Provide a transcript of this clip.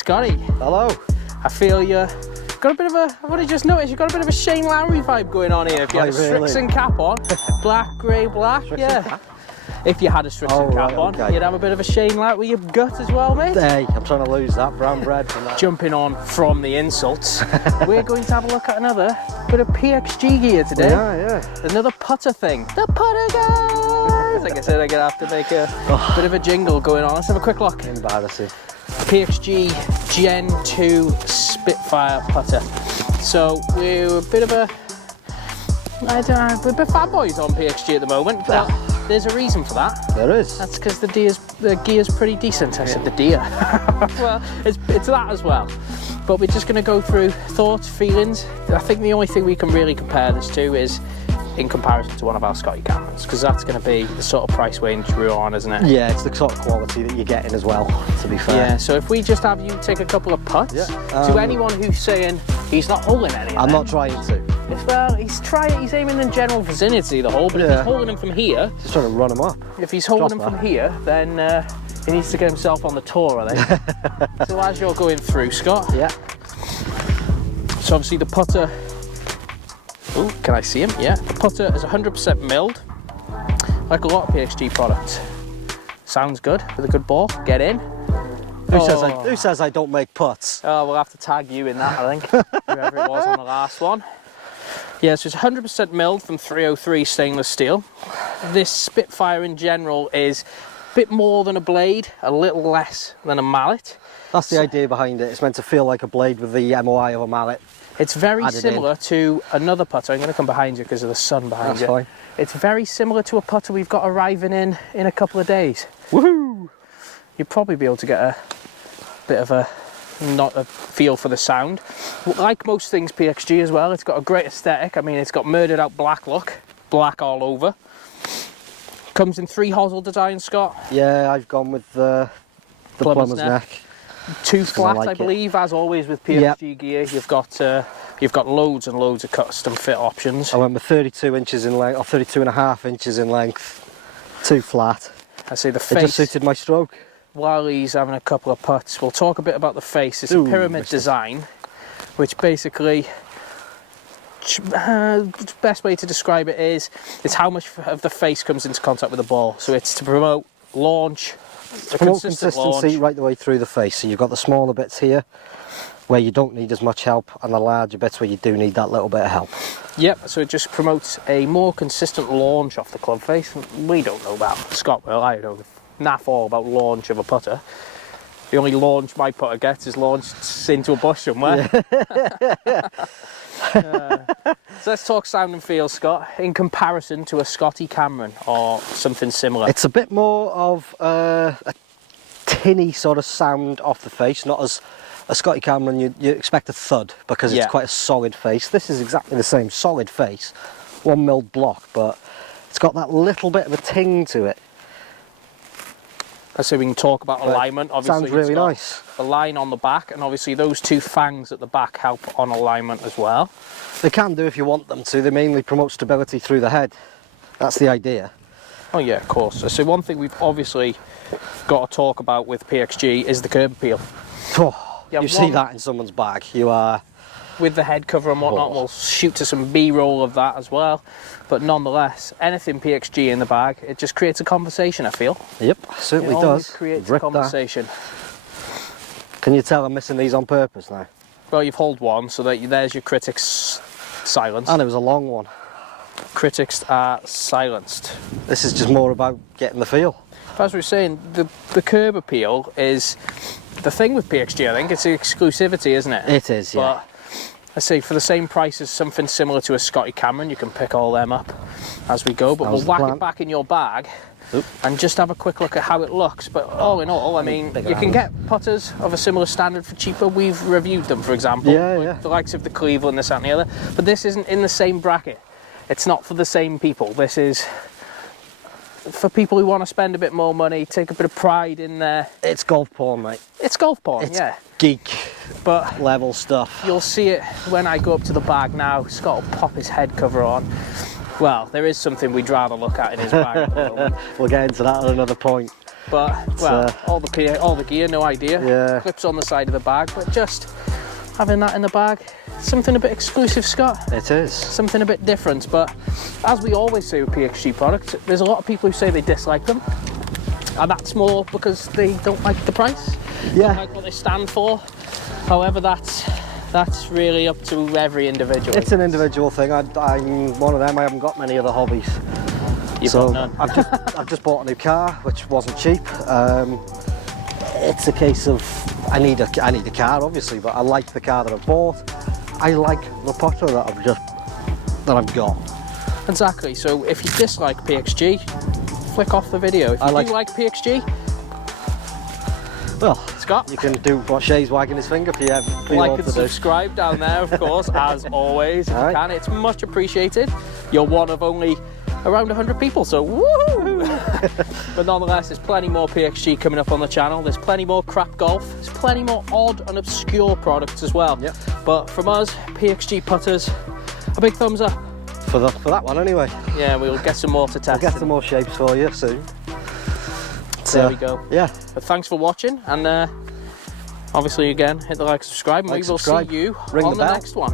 Scotty. Hello. I feel you got a bit of a, what did I just notice? You've got a bit of a Shane Lowry vibe going on here. If you had a Strixon cap on, black, grey, black, Cap? If you had a Strixon cap on, you'd have a bit of a Shane Lowry with your gut as well, mate. Hey, I'm trying to lose that brown bread from that. Jumping on from the insults, we're going to have a look at another bit of PXG gear today. Yeah. Another putter thing. The putter guys! Like I said, I'm going to have to make a bit of a jingle going on. Let's have a quick look. Embarrassing. PXG Gen 2 Spitfire putter. So we're a bit of a, I don't know, we're a bit fanboys on PXG at the moment, but there's a reason for that. There is. That's because the gear's pretty decent. I said the deer. Well, it's that as well. But we're just going to go through thoughts, feelings. I think the only thing we can really compare this to is in comparison to one of our Scotty cameras, because that's going to be the sort of price range we're on, isn't it? Yeah, it's the sort of quality that you're getting as well, to be fair. Yeah, so if we just have you take a couple of putts, to anyone who's saying he's not holding any of I'm them, not trying to. Well, he's aiming in general vicinity of the hole, but if he's holding them from here, just trying to run them up. If he's holding them from here, then he needs to get himself on the tour, I think. So as you're going through, Scott. Yeah. So obviously the putter, oh, can I see him? Yeah. The putter is 100% milled, like a lot of PXG products. Sounds good with a good ball. Get in. Who says I don't make putts? Oh, we'll have to tag you in that, I think. Whoever it was on the last one. Yeah, so it's 100% milled from 303 stainless steel. This Spitfire in general is a bit more than a blade, a little less than a mallet. That's the idea behind it. It's meant to feel like a blade with the MOI of a mallet. It's very similar to another putter. I'm going to come behind you because of the sun behind you. That's fine. It's very similar to a putter we've got arriving in a couple of days. Woohoo! You'll probably be able to get a bit of a feel for the sound. Like most things PXG as well, it's got a great aesthetic. I mean, it's got murdered out black look, black all over. Comes in 3 hosel designs, Scott. Yeah, I've gone with the plumber's neck. 2 flat, I believe, as always with PXG gear. You've got loads and loads of custom fit options. I went with 32 inches in length, or 32.5 inches in length, 2 flat. I see the face. It just suited my stroke. While he's having a couple of putts, we'll talk a bit about the face. It's a pyramid design, which basically, the best way to describe it is how much of the face comes into contact with the ball. So it's to promote launch, consistency right the way through the face. So you've got the smaller bits here where you don't need as much help, and the larger bits where you do need that little bit of help. Yep, so it just promotes a more consistent launch off the club face. We don't know about Scott, well, I don't know naff all about launch of a putter. The only launch my putter gets is launched into a bush somewhere. Yeah. So let's talk sound and feel, Scott, in comparison to a Scotty Cameron or something similar. It's a bit more of a tinny sort of sound off the face, not as a Scotty Cameron you expect a thud because it's quite a solid face. This is exactly the same, solid face, 1 milled block, but it's got that little bit of a ting to it. So we can talk about alignment. Obviously, sounds really nice. A line on the back, and obviously those 2 fangs at the back help on alignment as well. They can do if you want them to. They mainly promote stability through the head. That's the idea. Oh yeah, of course. So one thing we've obviously got to talk about with PXG is the curb appeal. Oh, you see that in someone's bag, you are... With the head cover and whatnot, we'll shoot to some B-roll of that as well. But nonetheless, anything PXG in the bag, it just creates a conversation, I feel. Yep, certainly does. It creates a conversation. Can you tell I'm missing these on purpose now? Well, you've held one, so there's your critics silenced. And it was a long one. Critics are silenced. This is just more about getting the feel. As we were saying, the curb appeal is the thing with PXG, I think. It's the exclusivity, isn't it? It is, yeah. But I say for the same price as something similar to a Scotty Cameron, you can pick all them up as we go, but we'll whack it back in your bag and just have a quick look at how it looks. But all in all, I mean, you can get putters of a similar standard for cheaper. We've reviewed them, for example, the likes of the Cleveland, this, that and the other, but this isn't in the same bracket. It's not for the same people. This is for people who want to spend a bit more money, take a bit of pride in their... It's golf porn, mate. It's golf porn, it's geek but level stuff. You'll see it when I go up to the bag now. Scott will pop his head cover on. Well, there is something we'd rather look at in his bag at the moment. We'll get into that at another point. but well, all the gear, no idea. Yeah. Clips on the side of the bag, but just having that in the bag, something a bit exclusive, Scott. It is. Something a bit different, but as we always say with PXG products, there's a lot of people who say they dislike them, and that's more because they don't like the price. Yeah. Don't like what they stand for. However, that's really up to every individual. It's an individual thing. I'm one of them. I haven't got many other hobbies. You've got none. I've just bought a new car, which wasn't cheap. It's a case of I need a car, obviously, but I like the car that I've bought. I like the putter that I've got. Exactly. So if you dislike PXG, flick off the video. If you do like PXG, well, Scott, you can do what Shay's wagging his finger for you. Like and subscribe down there, of course, as always. If you can, it's much appreciated. You're one of only around 100 people, so woohoo! But nonetheless, there's plenty more PXG coming up on the channel. There's plenty more crap golf. There's plenty more odd and obscure products as well. Yep. But from us, PXG putters, a big thumbs up. For that one anyway. Yeah, we'll get some more to test. We'll get some more shapes for you soon. There we go. Yeah. But thanks for watching, and obviously again, hit the like, subscribe, and we will see you on the next one.